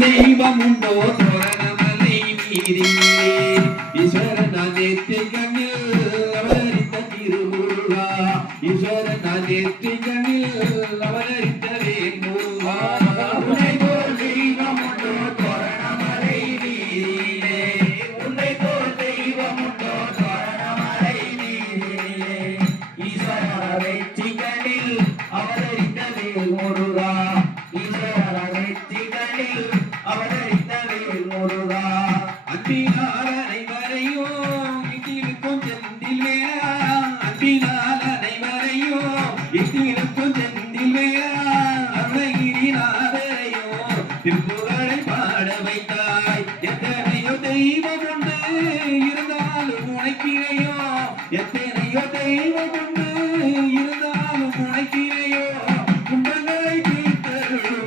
தெய்வமுண்டோ தோரணமலை மீறிலே ஈஸ்வரன் நேற்றை கண்ணில் அவதரித்த திருமுருகா ஈஸ்வரன் நேற்றை கண்ணில் அவதரித்த வேல்முருகா உன்னை போல் தெய்வமுண்டோ தோரணமலை மீறிலே உன்னை போல் தெய்வமுண்டோ தோரணமலை மீறிலே ஈஸ்வரன் நேற்றை கண்ணில் அவதரித்த வேல்முருகா அவதரித்த வேல்முருகா அன்பினால் அனைவரையும் இட்டிருக்கும் செந்தில் வேளா அன்பினால் அனைவரையும் இட்டிருக்கும் செந்தில் வேளா அருணகிரிநாதரையும் திருப்புகழை பாட வைத்தாய் எத்தனையோ தெய்வம் உண்டு இருந்தாலும் உனக்கினையோ எத்தனையோ தெய்வம் உண்டு இருந்தாலும் உனக்கினையோ கும்பங்களை தீர்த்தருளும்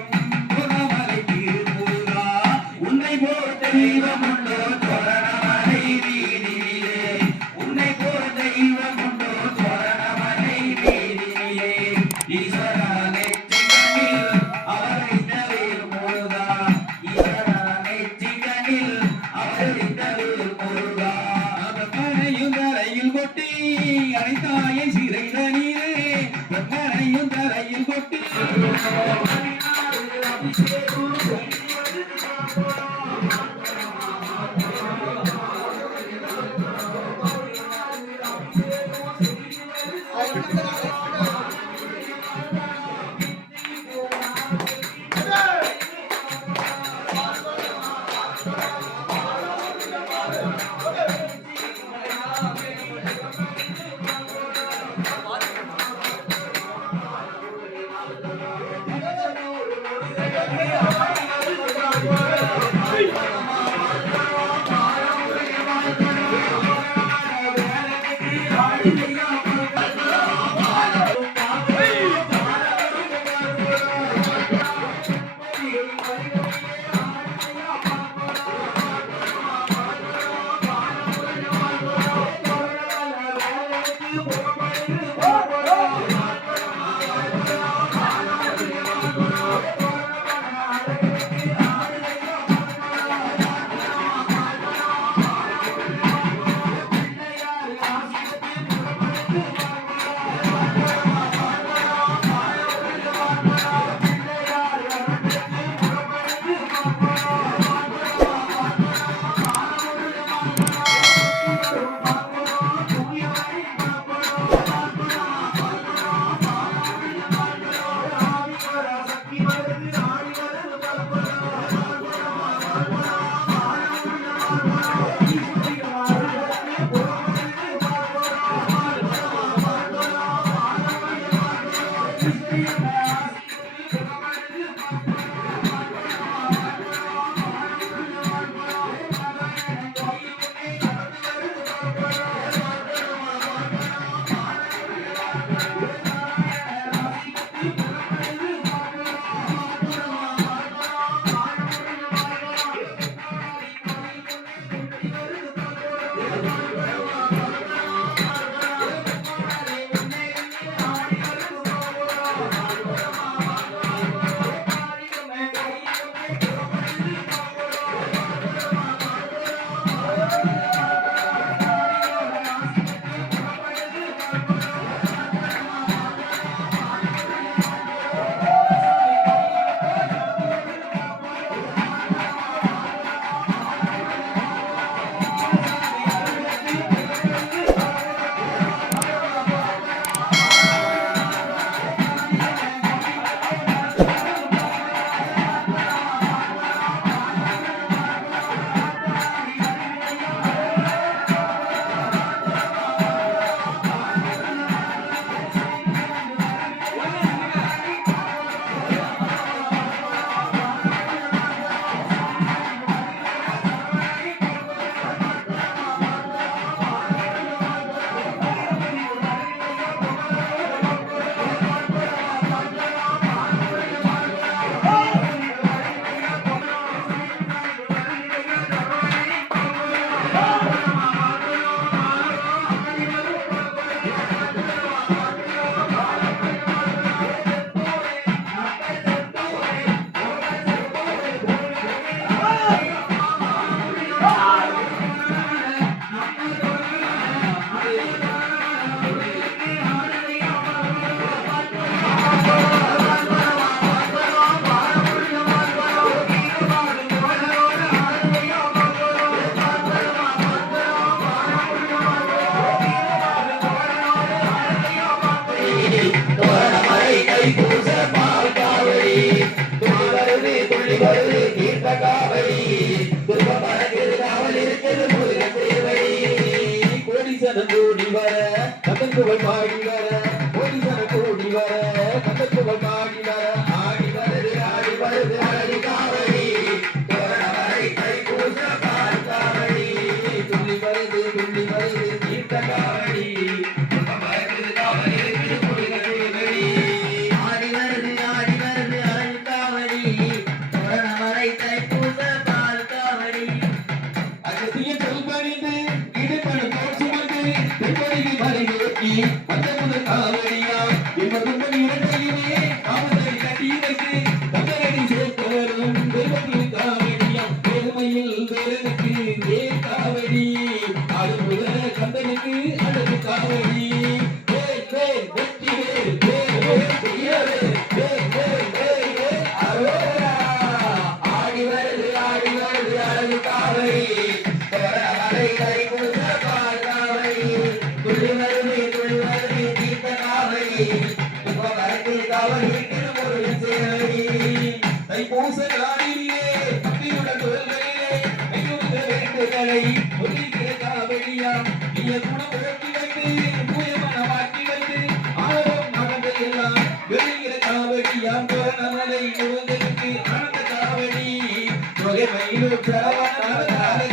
தெய்வமுண்டோ தோரணமலை வீதியிலே உன்னை போல் தெய்வமுண்டோ தோரணமலை வீதியிலே ஈஸ்வரா நெற்றிகளில் அவதரித்த வேல்முருகா ஈஸ்வரா நெற்றிகளில் அவதரித்த வேல்முருகா பிரம்மனையும் தரையில் கொட்டி அனைத்தாயை சிறைத நீரே பிரம்மனையும் தரையில் கொட்டி வருது தீர்த்த காவடி துன்பம் பறக்குது காவல் இருக்குது முருகன் திருவடி கோடீசனம் கூடி வர கந்தன் புகழ் பாடி வர கோடீசனம் கூடி வர கந்தன் புகழ் பாடி வர ஆடி வருது அழகு காவடி தோரணமலை தைப்பூச பால் காவடி துள்ளி வருது தீர்த்த காவடி துன்பம் பறக்குது காவல் இருக்குது முருகன் திருவடி ஆடி வருது அழகு காவடி தோரணமலை தைப்பூச பால் காவடி அகத்திய சொல்பறிந்து இடுப்படு தோல் சுமந்து பெண்மணிக்கு மறைநோக்கி வந்த முதல் காவடியா என்பது இரண்டையுமே காவலை கட்டி வைத்து தங்கரடி சேர்த்து வரும் தெய்வத்தின் காவடியா பெருமையில் வேலனுக்கு வேல் காவடி அது முதல கந்தனுக்கு அழகு காவடி வெற்றி ஆடி வருது அழகு காவடி தோரணமலை தைப்பூச பால் காவடி துள்ளி வருது தீர்த்த காவடி துன்பம் பறக்குது காவல் இருக்குது முருகன் சேவடி தைப்பூச நாளிலே பக்தியுடன் தோள்களிலே கையுறுத்த வேண்டுகளை சொல்லிக்கிற காவடியா நீய குணம் உழக்கி வைத்து தூயமனமாக்கி வைத்து ஆழம் நடந்த எல்லாம் வெளிகிற காவடியா தோரணமலை முருகனுக்கு ஆனந்த காவடி தொகை மயிலோ சரவண காவடி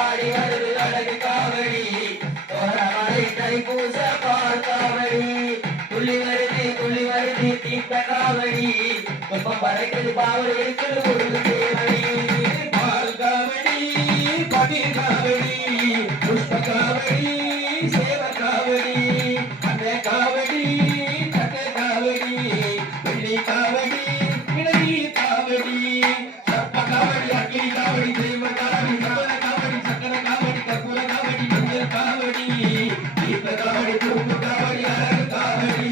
ஆடி வருது அழகு காவடி தோரணமலை தைப்பூச பால் காவடி துள்ளி வருது தீர்த்த காவடி துன்பம் பறக்குது பாவல் இருக்குது முருகன் தேவடி பால் காவடி பகீர் காவடி புஷ்ப காவடி சேவ காவடி அந்த காவடி வெள்ளி காவடி இளநீ காவடி சர்ப்ப காவடி அக்கினி காவடி தெய்வ காவடி சபல காவடி சக்கர காவடி கற்பூர காவடி மஞ்சள் காவடி தீர்த்த காவடி தூக்கு காவடி அழகு காவடி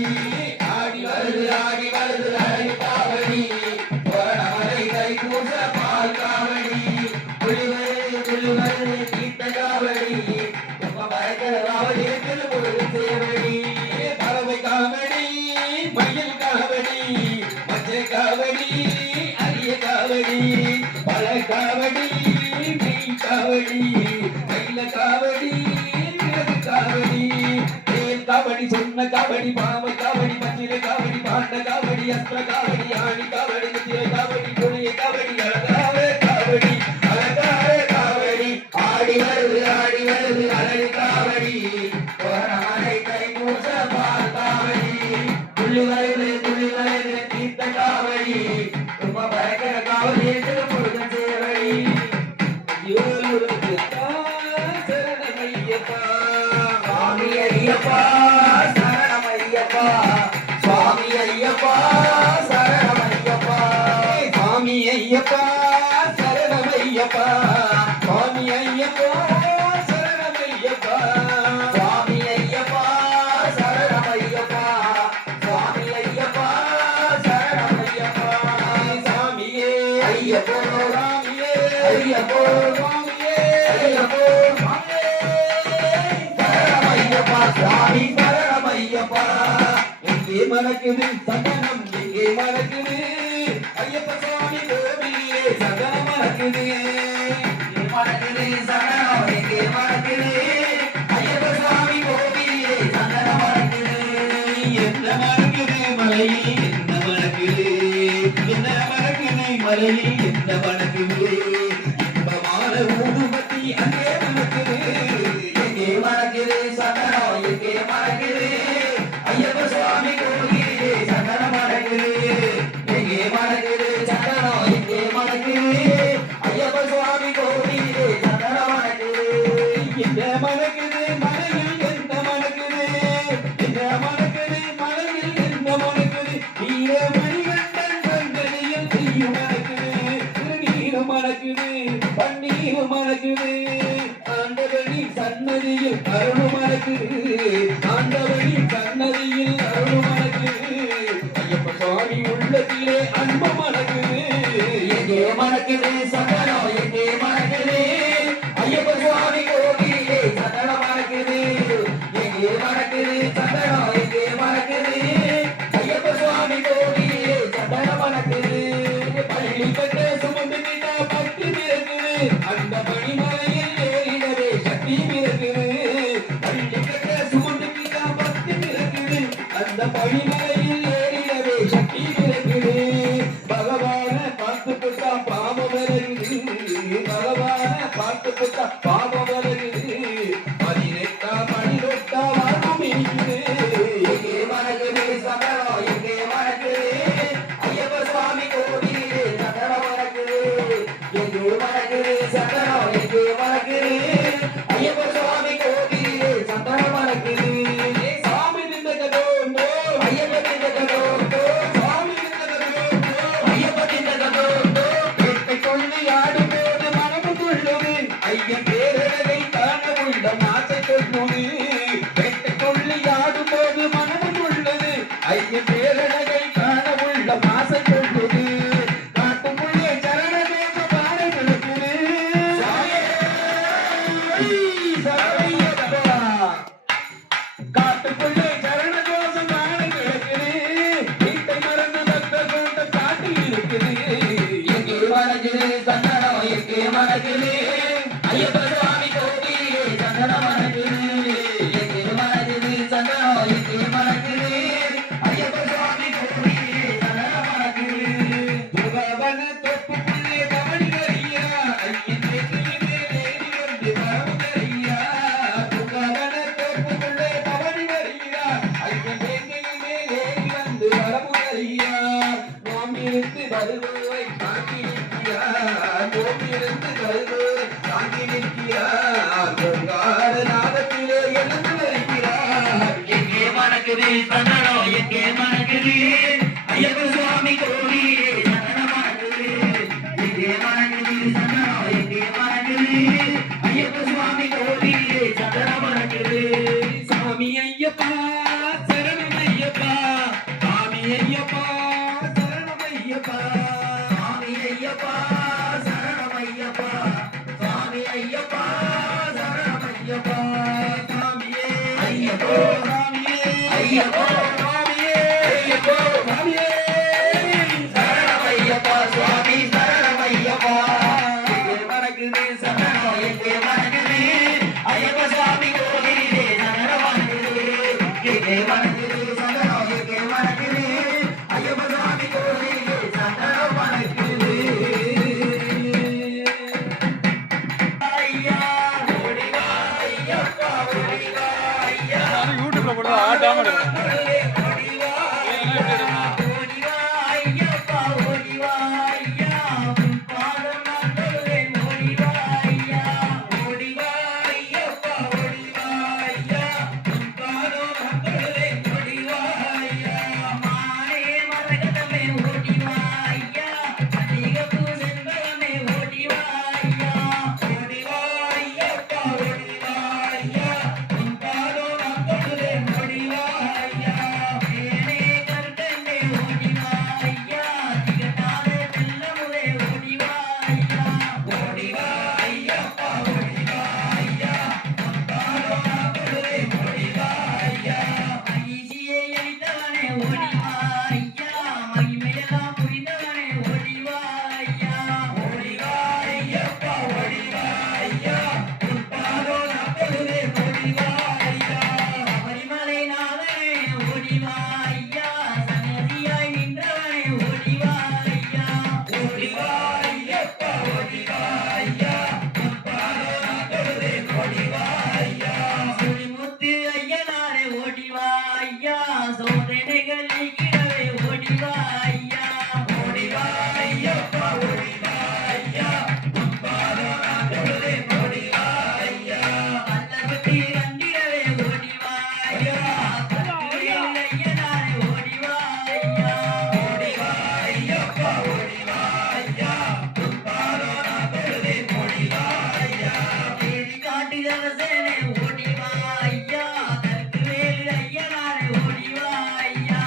ஆடி வருது அழகு காவடி தோரணமலை தைப்பூச பால் காவடி துள்ளி வருது தீர்த்த காவடி துன்பம் பறக்கிற காவடி இருக்குது முருகன் சேவடி பறவை காவடி மயில் காவடி மஞ்சள் காவடி அரிய காவடி பல காவடி மெய் காவடி கைல காவடி விறகு காவடி தேல் காவடி சொன்ன காவடி பாவை காவடி மஞ்சள் காவடி பாண்ட காவடி அஸ்திர காவடி ஆணி காவடி முத்திரை காவடி துணைய காவடி அழகாவே காவடி ஆடி வருது அழகு காவடி தோரணமலை தைப்பூச பால் காவடி துள்ளி வருது தீர்த்த காவடி துன்பம் பறக்கிற காவடி இருக்குது முருகன் சேவடி சரணமையப்பா சுவாமி ஐயப்பா சரணமையப்பா சுவாமி ஐயப்பா சரணமையப்பா சுவாமி ஐயப்பா சரணமையப்பா சுவாமி ஐயப்பா சரணமையப்பா சுவாமி ஐயப்பா சரணமையப்பா சுவாமி ஐயப்பா சரணமையப்பா சாமியே ஐயப்போ ராமியே ஐயப்போ ராமியே ஐயப்போ சரணமையப்பா சுவாமி சரணமையப்பா எங்கே மணக்குது சந்தனம் எங்கே மணக்குது ஐயப்ப சுவாமி கோவிலே சந்தனம் மணக்குது சந்தனம் எங்கே மணக்குது ஐயப்ப சுவாமி கோவிலே சந்தனம் மணக்குது என்ன மணக்குது மலையில் என்ன மணக்குது மலையில் என்ன மணக்குது இன்பமான ஊதுபத்தி அங்கே மணக்குது எங்கே மணக்குது சந்தனம் எங்கே மணக்குது ஐயப்ப சுவாமி கோவிலே சந்தனம் மணக்குது எங்கே மணக்குது சந்தனம் எங்கே மணக்குது ஐயப்ப சுவாமி கோவிலே சந்தனம் மணக்குது என்ன மணக்குது மலையில் என்ன மணக்குது என்ன மணக்குது மலையில் என்ன மணக்குது நீர மணிகண்டன் சந்தனியில் தீயும் மணக்குது திருநீரும் மணக்குது பன்னீரும் மணக்குது ஆண்டவனி சன்னதியில் அருளும் மணக்குது ஆண்டவனி சன்னதியில் அருளும் மணக்குது ஐயப்ப சுவாமி உள்ளத்திலே அன்பு மணக்குது எங்கே மணக்குது சந்தனம் எங்கே மணக்குது ஐயப்ப சுவாமி கோவிலே சந்தனம் மணக்குது பனிமலையில் ஏறிடவே சக்தி பிறக்குது பகவான பார்த்து புட்டா பாவம் விலகுது பகவான பார்த்து புட்டா பாவம் விலகுது 18 வாரம் இருக்குது எங்கே மனகுது சகலம் எங்கே மனகுது ஐயப்ப சுவாமி கோவிலே சகலம் மனகுது எங்கே மனகுது சகலம் எங்கே மனகுது ஐயப்ப சுவாமி கோவிலே சகலம் மனகுது சாமி நின்றதோ ஐயப்ப நின்றதோ சாமி நின்றதோ ஐயப்ப நின்றதோ கேட்டை கொள்ளி ஆடும்போது மனமு துள்ளுது ஐயன் பேரழகை காண உள்ள ஆசை கொள்ளுது கேட்டை கொள்ளி ஆடும்போது மனமு துள்ளுது ஐயன் பேரழகை காண உள்ள ஆசை கொள்ளுது காட்டுக்குள்ளே சரண தேவ பாறை விழுக்குது சரணமையப்பா காட்டுக்குள்ளே சரண கோஷம் நாளை கிடக்குது வீட்டை மறந்து பக்த கூட்டம் காட்டில் இருக்குது எங்கே மனகுது சந்தனம் எங்கே மனகுது ஐயப்ப சுவாமி கோவிலே சந்தனம் மனகுது எங்கே மனகுது சந்தனம் எங்கே மனகுது ஐயப்ப சுவாமி கோவிலே சந்தனம் மனகுது துர்காவன தொப்புக்குள்ளே கவனி வரியா ஐயன் தேசியிலே தேடி வந்து வரவு தரியா துர்காவன தொப்புக்குள்ளே கவனி வரியா ஐயன் தேசியிலே தேடி வந்து வரவு தரியா நோம்பிருந்து வருவோரை காட்டி நிற்கிறார் நோம்பிருந்து வருவோரை காட்டி நிற்கிறார் பொங்கார நாதத்திலே எழுந்து வருகிறார் எங்கே மனக்குது சந்தனம் எங்கே மனக்குது ஐயப்ப சுவாமி கோவிலே சந்தனம் மனக்குது எங்கே மனக்குது சந்தனம் எங்கே மனக்குது ஐயப்ப சுவாமி கோவிலே சந்தனம் மனக்குது சாமி ஐயப்பா சரணம் ஐயப்பா சாமி ஐயப்பா சரணம் ஐயப்பா சாமி ஐயப்பா சரணம் ஐயப்பா சாமி ஐயப்பா சரணம் ஐயப்பா சாமியே ஐயப்போ சாமியே ஐயப்போ சாமியே ஐயப்போ சாமியே சரணம் ஐயப்பா சுவாமி சரணம் ஐயப்பா எங்கே மனகுது சரணம் எங்கே மனகுது ஐயப்ப சுவாமி கோவிலே சரணம் மனகுது எங்கே மனகுது சரணம் எங்கே மனகுது ஐயப்ப சுவாமி கோவிலே சரணம் மனகுது ஐயா ஓடிவா ஐயப்பா ஓடிவா ஐயா யூடியூப்ல போடுறது ஆடாம ஓடிவா ஓடிவா ஐயப்பா ஓடிவா ஐயா பாதம் நாட்டலே ஓடிவா ஐயா ஓடிவா ஐயப்பா ஓடிவா ஐயா பாதம் நாட்டலே ஓடிவா ஐயா மானே மரகதமே ஓடிவா ஐயா அதிகப்பு செந்தமே ஓடிவா ஐயா ஓடிவா ஐயப்பா ஓடிவா ஐயா பாதம் நாட்டலே ஓடிவா ஐயா ஏனே கர்த்தனே ஓடிவா ஐயா திகட்டாலே செல்லமுலே ஓடிவா ஐயா ஓடிவா ஐயப்பா ஓடிவா ஐயா பாதம் நாட்டலே ஓடிவா ஐயா ஐசியே எளித்தவனே ஓடிவா ஐயா மகிமையெல்லாம் புரிந்தவனே ஓடிவா ஐயா ஓடிவா ஐயப்பா ஓடிவா ஐயா பாதம் நாட்டலே ஓடிவா ஐயா பரிமலை நாதனே ஓடிவா ஐயா சன்னதியாய் நின்றவனே ஓடிவா ஐயா ஓடிவா ஐயப்பா ஓடிவா ஐயா பாதம் நாட்டலே ஓடிவா ஐயா சுழிமுத்து ஐயனாரே ஓடிவா ஐயா சோதனைகள் நீக்கிடவே ஓடிவா ஐயா ஓடிவா ஐயப்பா ஓடிவா ஐயா பாதம் நாட்டலே ஓடிவா ஐயா பல்லவத்தி கண்டிடவே ஓடிவா ஐயா கருவேல் ஐயனாரே ஓடிவா ஐயா ஓடிவா ஐயப்பா ஓடிவா ஐயா பாதம் நாட்டலே ஓடிவா ஐயா தேடி காட்டு அரசனே ஓடிவா ஐயா கருவேல் ஐயனாரே ஓடிவா ஐயா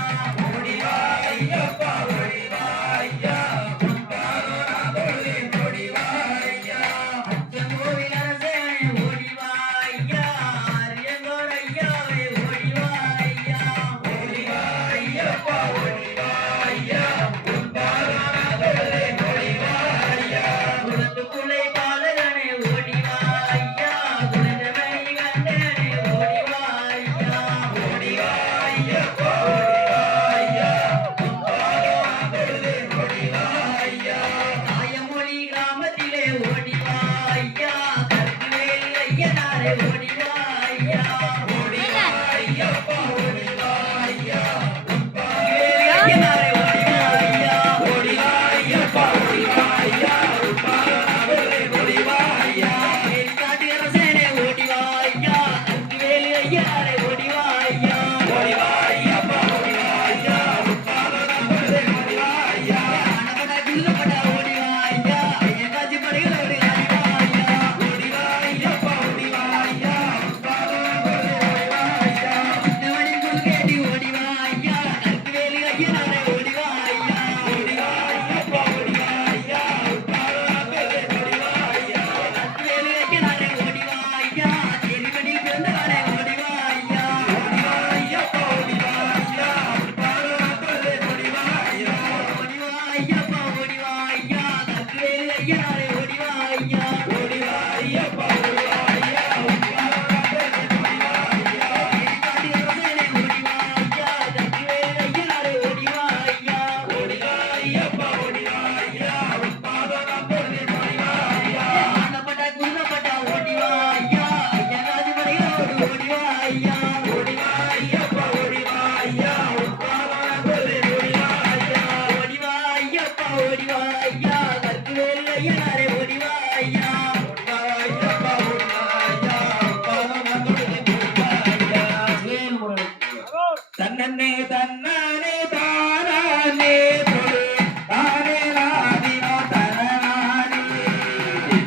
தன்னே தன்னானே தானே தொழு தானே நாதினோ தனநானே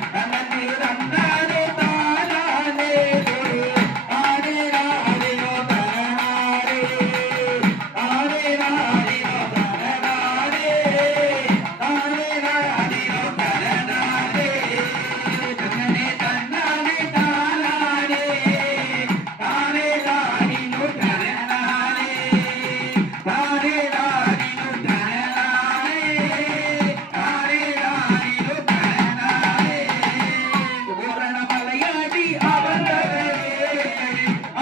தன்னே தன்னானே தானே தொழு தானே நாதினோ தனநானே தானே நாதினோ தனநானே தானே நாதினோ தனநானே தன்னே தன்னானே தானே தானே நாதினோ தனநானே தானே நாதினோ தனநானே தானே நாதினோ தனநானே பூரண மலையாடி அவர்களே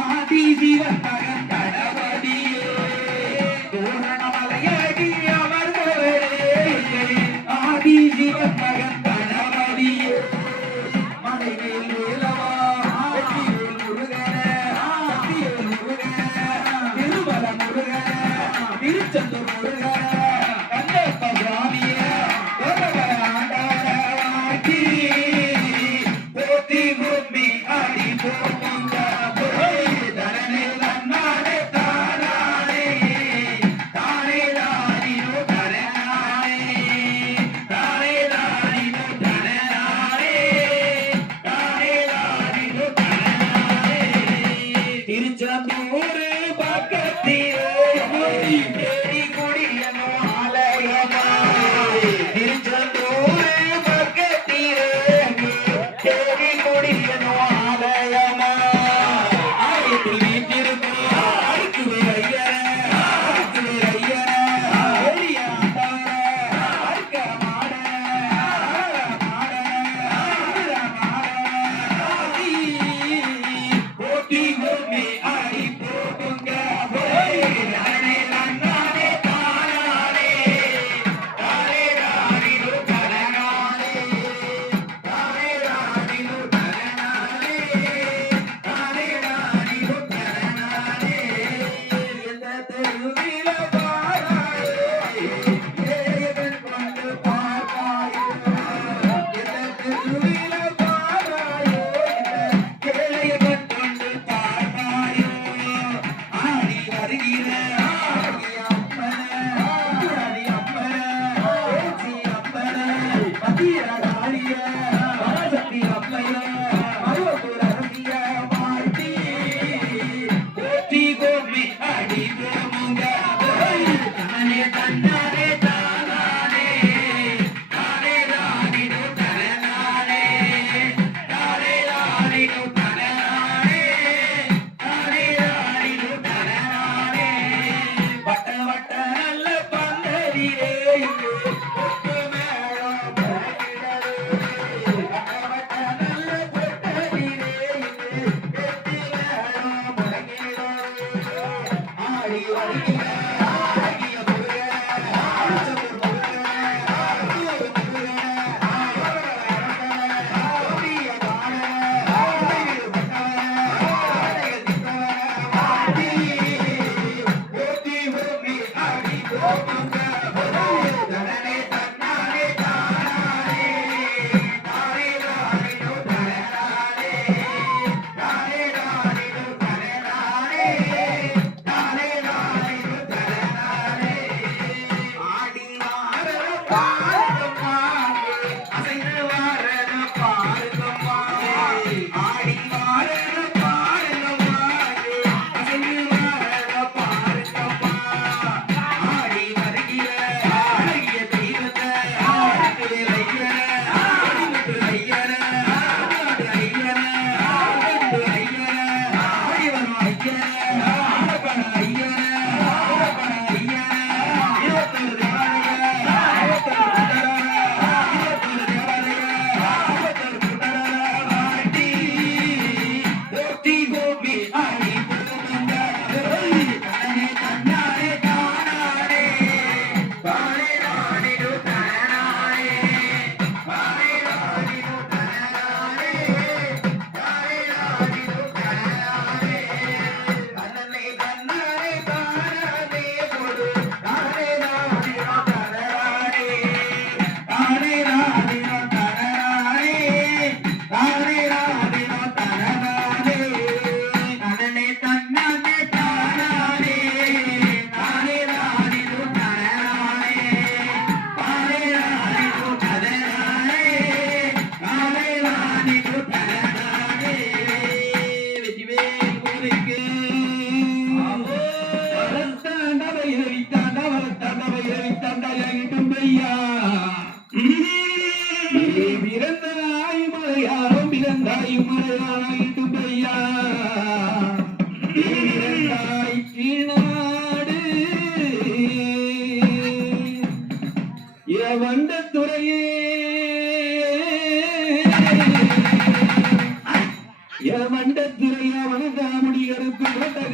ஆதி சிவன் மகன் கணபதியே பூரண மலையாடி அவர்களே ஆதி சிவன் மகன் கணபதியே மலைவேல் வேலவா வெற்றிவேல் முருகன சக்திவேல் முருகன திருமல முருகன திருச்செந்தூர் முருகன கந்தப்ப சுவாமிய தேவகர ஆண்டாள வாழ்த்தி போத்தி பூமி அடி போமுங்க போய் தரணே தன்னானே தானானே தானே தானினோ தரணானே தானே தானினோ தரணானே தானே தானினோ தரணானே திருச்செந்தூர் பக்கத்திலே தேடி குடியனோ ஆலயமா திருச்செந்தூர் பக்கத்திலே தேடி குடியனோ ஆலயமா ஆலயத்தில் வீட்டிருக்கும் அடுக்குவே ஐயர அடுக்குவே ஐயர பெரிய ஆண்டார அர்க்க மாடன போட்டி பூமி அடி போகுங்க போய் தரணே தன்னானே தானானே தானே தானினோ தனநானே தானே தானினோ தனநானே தானே தானினோ தனநானே எந்த தெருவில பாராயே ஏகன் கொண்டு பார்ப்பாயே எந்த தெருவில பாராயே ஏகன் கொண்டு பார்ப்பாயே ஆடி வருகிற ஆடி அம்மன ஆடி அம்மன ஏச்சி அம்மன மதிய காளிய பரசக்தி அம்மைய மருவத்தூர் அரசிய மாட்டி போற்றி கோமி அடி போமுங்க போய் தானே தன்னானே தானானே தானே தானினோ தனநானே தானே தானினோ தனநானே தானே தானினோ தனநானே வட்ட வட்ட நல்ல பந்தரிலே கொட்டு மேளம் முழங்கிடவே வட்ட வட்ட நல்ல கொட்டரிலே வெற்றி மேளம் முழங்கிடவே ஆடி வருகிற ஆகிய முருகன் திருச்செந்தூர் முருகன் திருவூர் முருகன் கோடிய காணன கோயில் கொண்டவன ஆலய திட்டவன வாட்டி போத்தி பூமி அடி போமுங்க போய் தரணே தன்னானே தானானே தானே தானினோ தனநானே தானே தானினோ தனநானே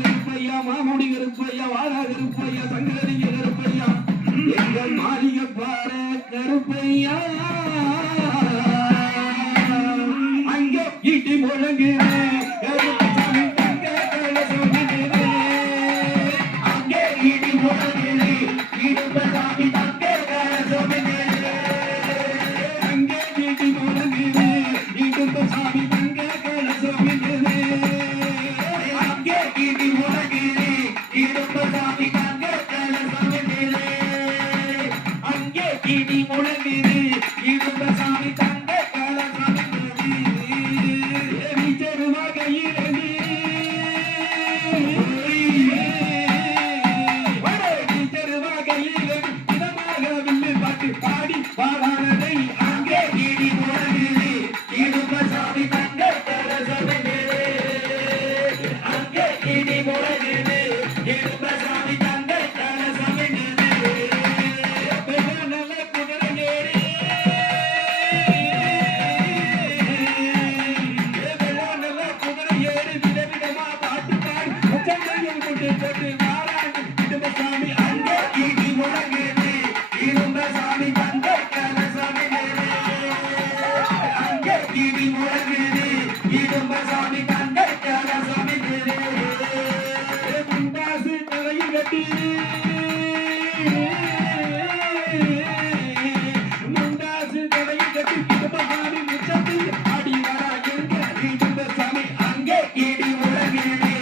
கருப்பையா மாமுடி கருப்பையா வாழா கருப்பையா சங்கரலிங்க கருப்பையா எங்கள் மாளிகை பாரு கருப்பையா அங்கே ஈட்டி முழங்குது கருப்பசாமி தங்க கலசமிடுது அங்கே ஈட்டி முழங்குது கருப்பசாமி தங்க கலசமிடுது அங்கே ஈட்டி முழங்குது கருப்பசாமி தங்க கலசமிடுது அங்கே ஈட்டி முழங்குது கருப்பசாமி தங்க கலசமிடுது அங்கே ஈட்டி முழங்குது கருப்பசாமி தங்க கலசமிடுது விஜருமா கையிலடி விஜருமா கையிலடி இதமாக வில்லு பாட்டு பாடி பாடானதை அங்கே ஈடி முழங்குது கருப்பசாமி தங்க கலசமிடுது அங்கே ஈடி முழங்குது கருப்பசாமி தங்க கலசமிடுது நல்ல குதிரையேறி நல்ல குதிரையேறி விதவிதமா பாட்டு பாடி உச்சங்கையில் கொண்டு போட்டு வாராண்டு கருப்பசாமி அங்கே ஈடி முழங்குது கருப்பசாமி தங்க கலசமிடுது அங்கே ஈடி முழங்குது கருப்பசாமி தங்க கலசமிடுது முண்டாசு தலையில் கட்டி முண்டாசு தலையில் கட்டி கருப்பசாமி முச்சத்தில் ஆடி வரா எங்க கருப்பசாமி அங்கே ஈடி முழங்குது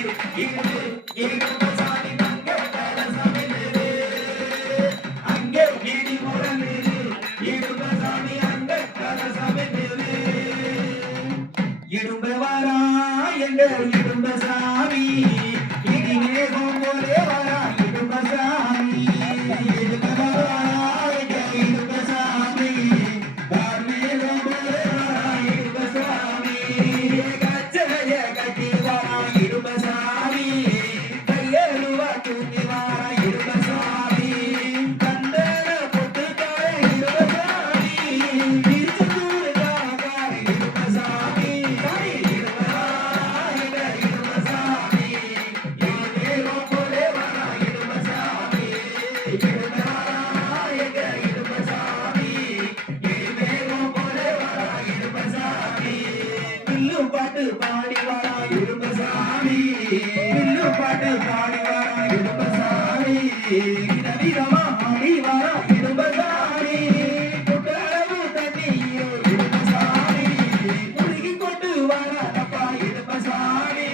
கருப்பசாமி தங்க கலசமிடுது அங்கே ஈடி முழங்குது கருப்பசாமி அங்க கலசமிடுது இடும்ப வரா எங்க இடும்பசாமி இடி மேகம் போலே வரா இடும்பசாமி இடும்ப வரா எங்க இடும்பசாமி தார்மேகம் போலே வரா இடும்பசாமி கச்சைய கட்டி வரா இடும்பசாமி கையெழுவா தூக்கி வரா இடும்பசாமி கண்டன பொட்டுக்கார இடும்பசாமி விரிச்சு தூடுக்கார இடும்பசாமி தாய் இடும்பரா எங்க இடும்பசாமி இடுமேகம் போலே வரா இடும்பசாமி இடுமரா எங்க இடும்பசாமி இடுமேகம் போலே வரா இடும்பசாமி வில்லு பாட்டு பாடி வரா இடும்பசாமி வில்லு பாட்டு பாடி வரா இடும்பசாமி விதவிதமா ஆடி வரா இடும்பசாமி குட்டளவு தண்ணீரோ இடும்பசாமி முழுகி கொண்டு வரா அப்பா இடும்பசாமி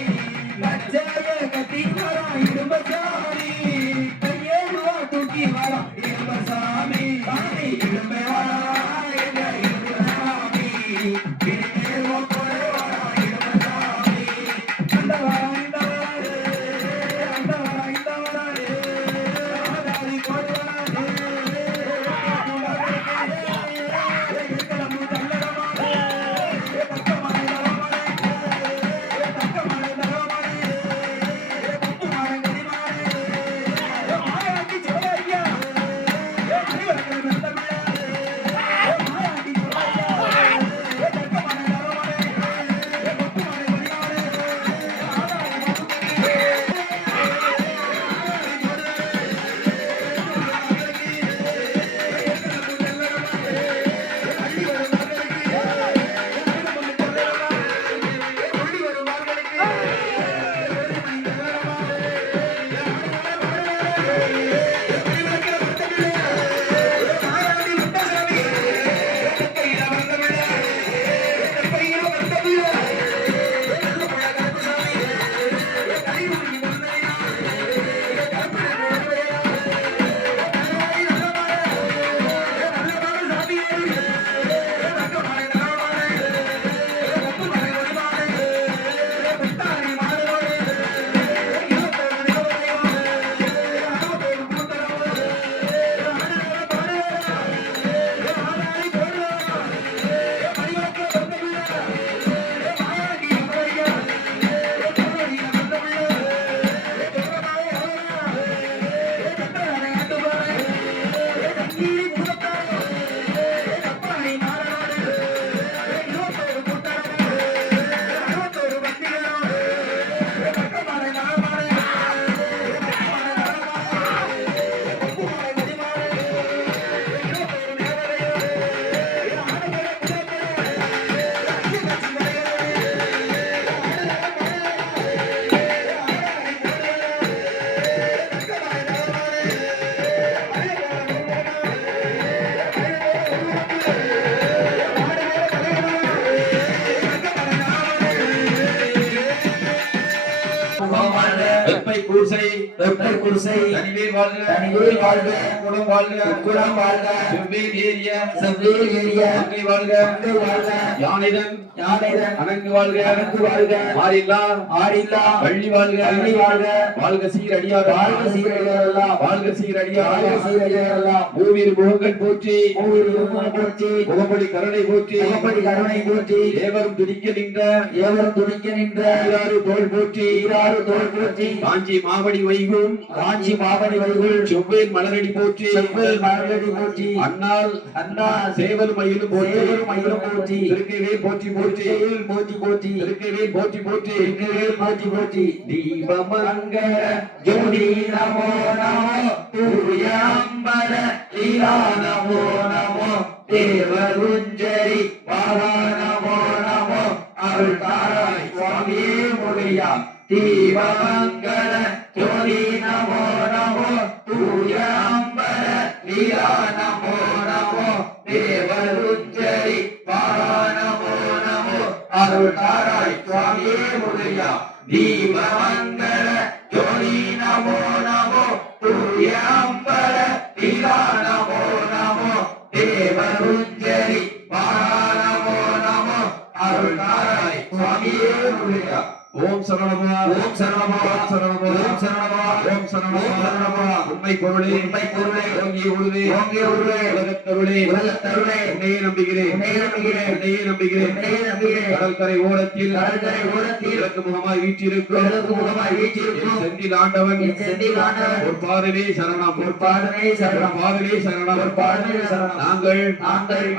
கச்சைய கட்டி வரா இடும்பசாமி கையேழுவா தூக்கி வரா இடும்பசாமி தானே இடும்ப வரா எங்க இடும்பசாமி இடுமேகம் போலே வரா இடும்பசாமி அந்த வரா இந்த வராரு அந்த வரா இந்த வராரு ஆதாரி கோடி வராரு கிளம்பு தள்ளடமாரு தக்கமலை தரமாரு தக்கமலை தரமாரு முத்துமாரன் கடிமாரு குருசை தொட்டல் குருசை தனிவேல் வாழ்க தனிவேல் வாழ்க குடம் வாழ்க குடம் வாழ்க செவ்வேல் ஏறிய செவ்வேல் ஏறிய அங்கை வாழ்க அங்கை வாழ்க யானைதன் யானைதன் அணங்கு வாழ்க அணங்கு வாழ்க ஆடில்லா ஆடில்லா வள்ளி வாழ்க வள்ளி வாழ்க வாழ்க சீரடியார் வாழ்க சீரடியாரெல்லாம் வாழ்க சீரடியார் வாழ்க சீரடியாரெல்லாம் மூவிரு முகங்கள் போற்றி மூவிரு முகங்கள் போற்றி முகப்படி கருணை போற்றி முகப்படி கருணை போற்றி ஏவரும் துடிக்க நின்ற ஏவரும் துணிக்க நின்ற ஈராறு தோள் போற்றி ஈராறு தோள் போற்றி காஞ்சி மாவடி வைகும் காஞ்சி மாவடி வைகுள் செவ்வேல் மலரடி போற்றி செவ்வேல் மலரடி போற்றி அண்ணால் அண்ணால் சேவல் மயிலும் போற்றி சேவல் மயிலும் போற்றி திருக்கைவேல் போற்றி போற்றி திருக்கைவேல் போற்றி போற்றி திருக்கைவேல் போற்றி போற்றி திருக்கைவேல் போற்றி போற்றி தீபமங்க ஜோதி நமோ நமோ தூயம்பர லீலா நமோ நமோ தேவகுஞ்சரி பாபா நமோ நமோ அருள் தாராய் சுவாமியே முறையா தீபமங்கல ஜோதி நமோ நமோ தூயம்பர லீலா நமோ நமோ தேவகுஞ்சரி பாபா நமோ நமோ அருள் தாராய் சுவாமியே முறையா தீபமங்கல ஜோதி நமோ நமோ தூயம்பர லீலா நமோ நமோ தேவருஞ்சரி பாரா நமோ நமோ அருள் தாராய் சுவாமியே முருகா ஓம் சரணமா ஓம் சரணமா ஓம் சரணமா ஓம் சரணமா ஓம் சரணமா ஓம் சரணமா உண்மை பொருளே உண்மை பொருளே ஓங்கிய உருவே ஓங்கிய உருவே உலகத்தருளே உலகத்தருளே உன்னையே நம்புகிறேன் உன்னையே நம்புகிறேன் உன்னையே நம்புகிறேன் உன்னையே நம்புகிறேன் கடற்கரை ஓரத்தில் கடற்கரை ஓரத்தில் கிழக்கு முகமாய் வீற்றிருக்கும் கிழக்கு முகமாய் வீற்றிருக்கும் என் செந்தில் ஆண்டவன் என் செந்தில் ஆண்டவன் ஒரு பாதமே சரணம் ஒரு பாதமே சரணம் பாதமே சரணம் ஒரு பாதமே சரணம் நாங்கள்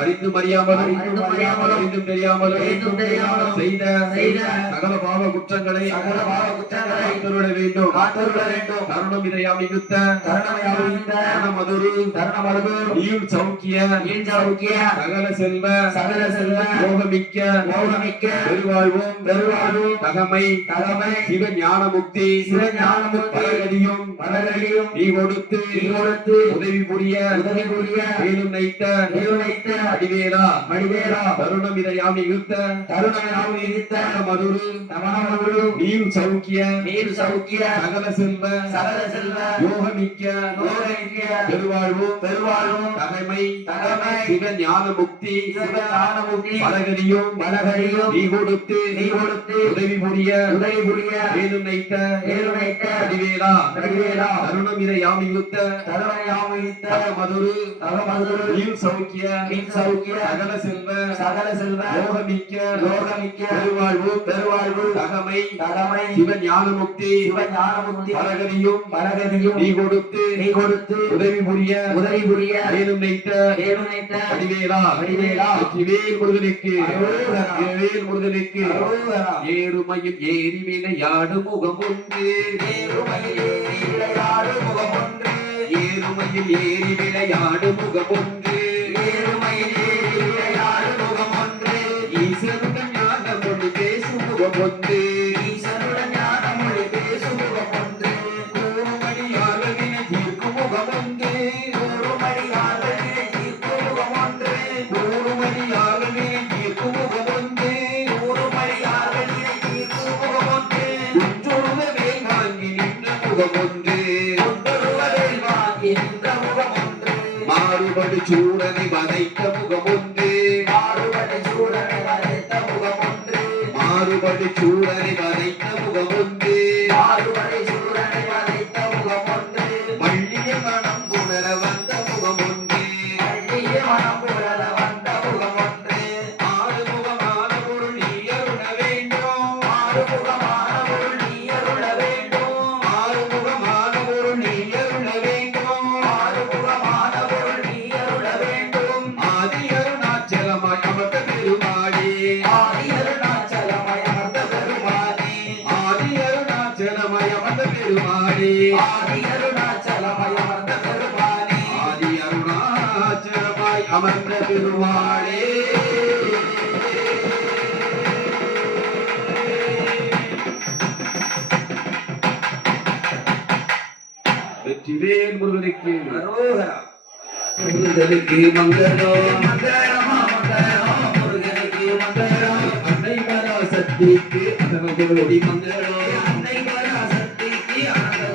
அறிந்தும் அறியாமலும் அறிந்தும் அறியாமலும் தெரிந்தும் தெரியாமலும் தெரிந்தும் தெரியாமலும் செய்த செய்த சகல பாவ குற்றங்களை சகல பாவ குற்றங்களை காத்தருள வேண்டும் காத்தருள வேண்டும் தருணம் இதையாமிகுத்த தருணமயாவிந்த தருணமதுரு தருணமருது நீயும் சௌக்கிய ஈஞ்சௌக்கிய சகல செல்வ சகல செல்வ யோகமிக்க மோகமிக்க பெருவாழ்வும் பெருவாழ்வும் தகமை தகமை சிவ ஞான முக்தி சிவஞானமுக்தி பரகதியும் பரகதியும் நீ கொடுத்து நீ கொடுத்து உதவி புரிய உதவி புரிய மேலும் நைத்த நிறுவனைத்த அடிவேலா மடிவேலா தருணம் இதையாம் இழுத்த தருணமயாவித்த மதுரு தமணமருது நீயும் சௌக்கிய நீர் சௌக்கிய சகல செல்வ சகல செல்வ யோகமிக்க யோகமிக்க பெருவாழ்வும் பெருவாழ்வும் தகமை தகமை சிவ ஞான முக்தி சிவஞானமுக்தி பரகதியும் பரகதியும் நீ கொடுத்து நீ கொடுத்து உதவி புரிய உதவி புரிய மேலும் நைத்த நிறுவனைத்த அடிவேலா மடிவேலா தருணம் இதையாம் இழுத்த தருணமயாவித்த மதுரு தகமருது நீயும் சௌக்கிய நீர் சௌக்கிய சகல செல்வ சகல செல்வ யோகமிக்க யோகமிக்க பெருவாழ்வும் பெருவாழ்வு தகமை தகமை சிவ ஞான முக்தி சிவஞானமுக்தி பரகதியும் பரகதியும் நீ கொடுத்து நீ கொடுத்து உதவி புரிய உதவி புரிய மேலும் நைத்த நிறுவனைத்த அடிவேலா வடிவேலா வெற்றிவேல் முருகனுக்கு அரோகரா. வெற்றிவேல் முருகனுக்கு அரோகரா. ஏறுமையில் ஏறி விளையாடு முகம் ஒன்று ஏறுமையில் ஏறி விளையாடு முகமொன்று ஏறுமையில் ஏறி விளையாடு முகம் ஒன்று ஏறுமையில் ஏறி விளையாடு முகமொன்று ஈசனுடன் ஞான மொழி பேசும் முகம் ஒன்று ஈசனுடன் ஞான மொழி பேசும் முகமொன்று கூறுமணியாளர்களை தீர்க்கும் முகம் ஒன்று கூறுமடியாளர்களை தீர்க்கும் முகமொன்று கூறுமணியாளர்களை தீர்க்கும் முகம் ஒன்று கூறுமடியாளர்களை தீர்க்கும் முகமொன்று குன்றொருவரை வாங்கி நின்ற முகம் ஒன்று கொண்டொருவரை வாங்கி நின்ற முகமொன்று மாறுபடு சூரனை வதைத்த முகம் ஒன்று மாறுபடை சூழலை வரைத்த முகமொன்று மாறுபடு சூரனை வதைத்த முகம் ஒன்று மாறுபடை சூழலை வரைத்த முகமொன்று மல்லிய மனம் புணர வந்த முகம் ஒன்று அள்ளிய மனம் புரள வந்த முகமொன்று ஆறுமுகமான பொருள் நீ அருள வேண்டும் ஆறுமுகமான பொருள் நீ அருள வேண்டும் ஆறுமுகமான பொருள் நீ அருள வேண்டும் ஆறுமுகமான பொருள் நீ அருள வேண்டும் ஆதி அருணாச்சலமாய் அமர்ந்த பெருமாளே ஆதி அருணாச்சலமய அமர்ந்த பெருமானே ஆதி அருணாச்சலமாய் அமர்ந்த பெருமாளே ஆதி அருணாச்சலமய அமர்ந்த பெருமானே ஆதி அருணாச்சலமாய் அமர்ந்த பெருமாளே வெற்றிவேல் முருகனுக்கு அரோகரா. முருகனுக்கு மங்களம் மங்களமா மங்களம் முருகனுக்கு மங்களம் அன்னை பராசக்திக்கு அதனோடி மங்களம் அன்னை பராசக்திக்கு அனந்த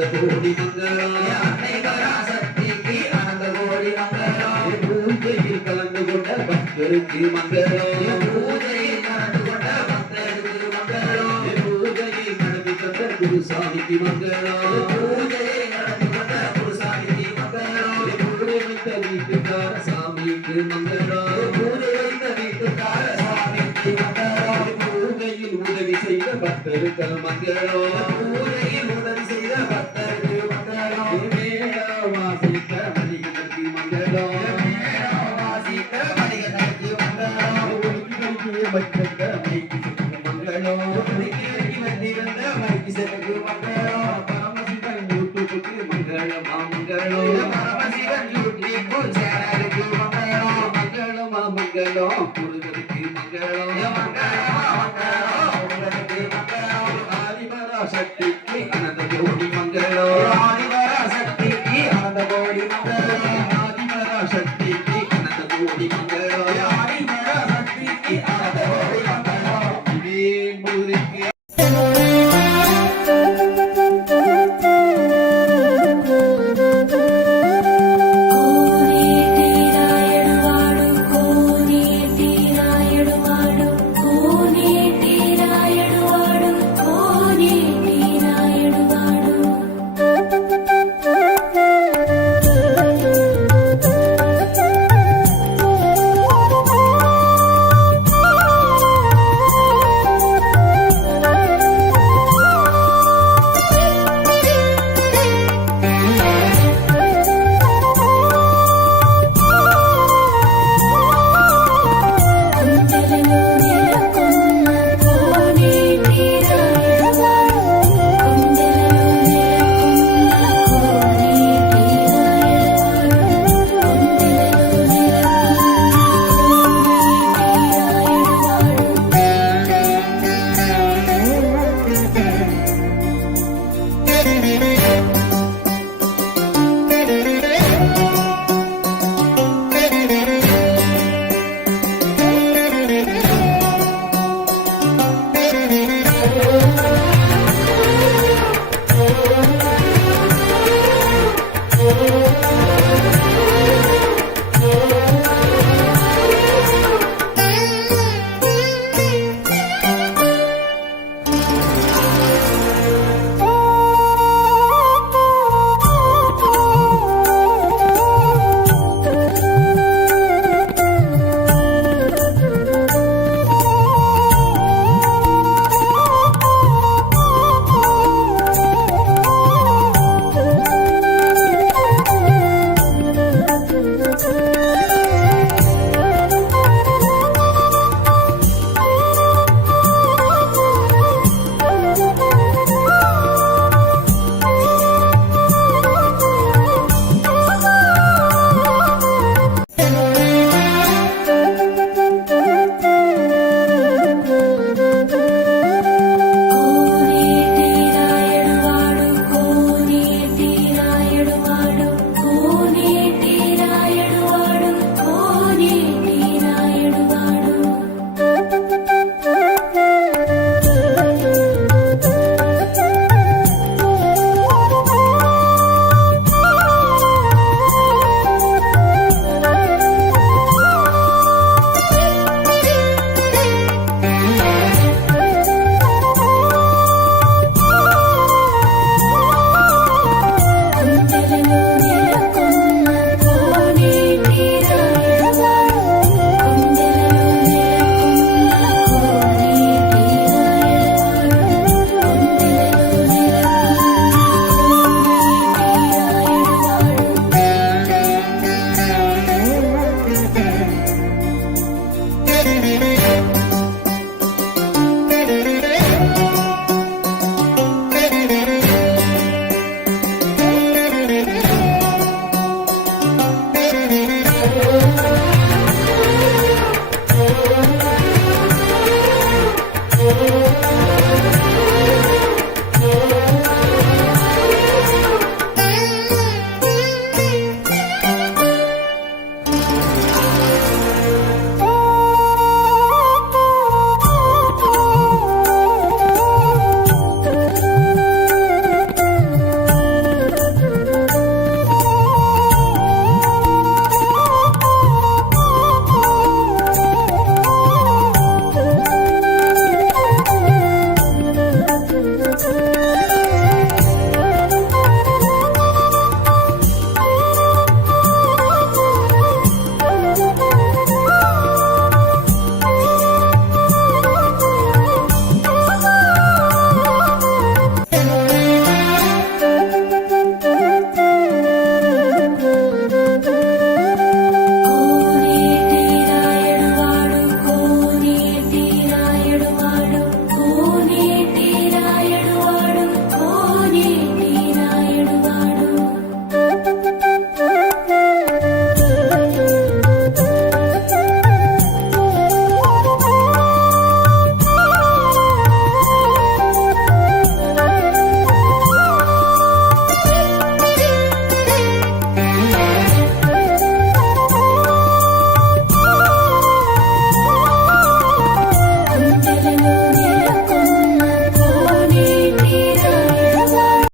அனந்த கோடி மங்களம் அன்னை பராசக்திக்கு அனந்த கோடி மங்களம் பூஜையில் கலந்து கொண்ட பக்தருக்கு மங்களம் பூஜையில் கலந்து கொண்ட பக்தருக்கு மங்களம் பூஜையில் நடந்து கொண்ட குருசாமிக்கு மங்களம் பூஜையை நடந்து கொண்ட குருசாமிக்கு மங்களம் பூஜை வைத்த வீட்டுக்கார சாமிக்கு மங்களம் பூஜை வைத்த வீட்டுக்கார சுவாமிக்கு மங்களம் பூஜையில் உதவி செய்த பக்தர்கள் மங்களம் பூஜையில் உதவி செய்த பக்தருக்கு மங்களம் வாசித்த மணிகளுக்கு மங்களம் வாசித்த மணிகண்டனுக்கு மங்களம் வைத்த மைக்கு மங்களம் வந்திருந்த மைக்கிசனுக்கு மங்களம் பரமசிவன் யூடியூபுக்கு மங்களமா மங்களம் பரமசிவன் யூடியூப் சேனலுக்கு மங்களம் மங்களமா மங்களம் முருகனுக்கு மங்களம் ஆதிபராசக்திக்கு அனந்த கோடி மங்களம் ஆதிபராசக்திக்கு அனந்த கோடி மங்களம் ஆதிபராசக்திக்கு அனந்த கோடி மங்களம் ஆதிபராசக்திக்கு அனந்த கோடி மங்களம் வேல் முருகனுக்கு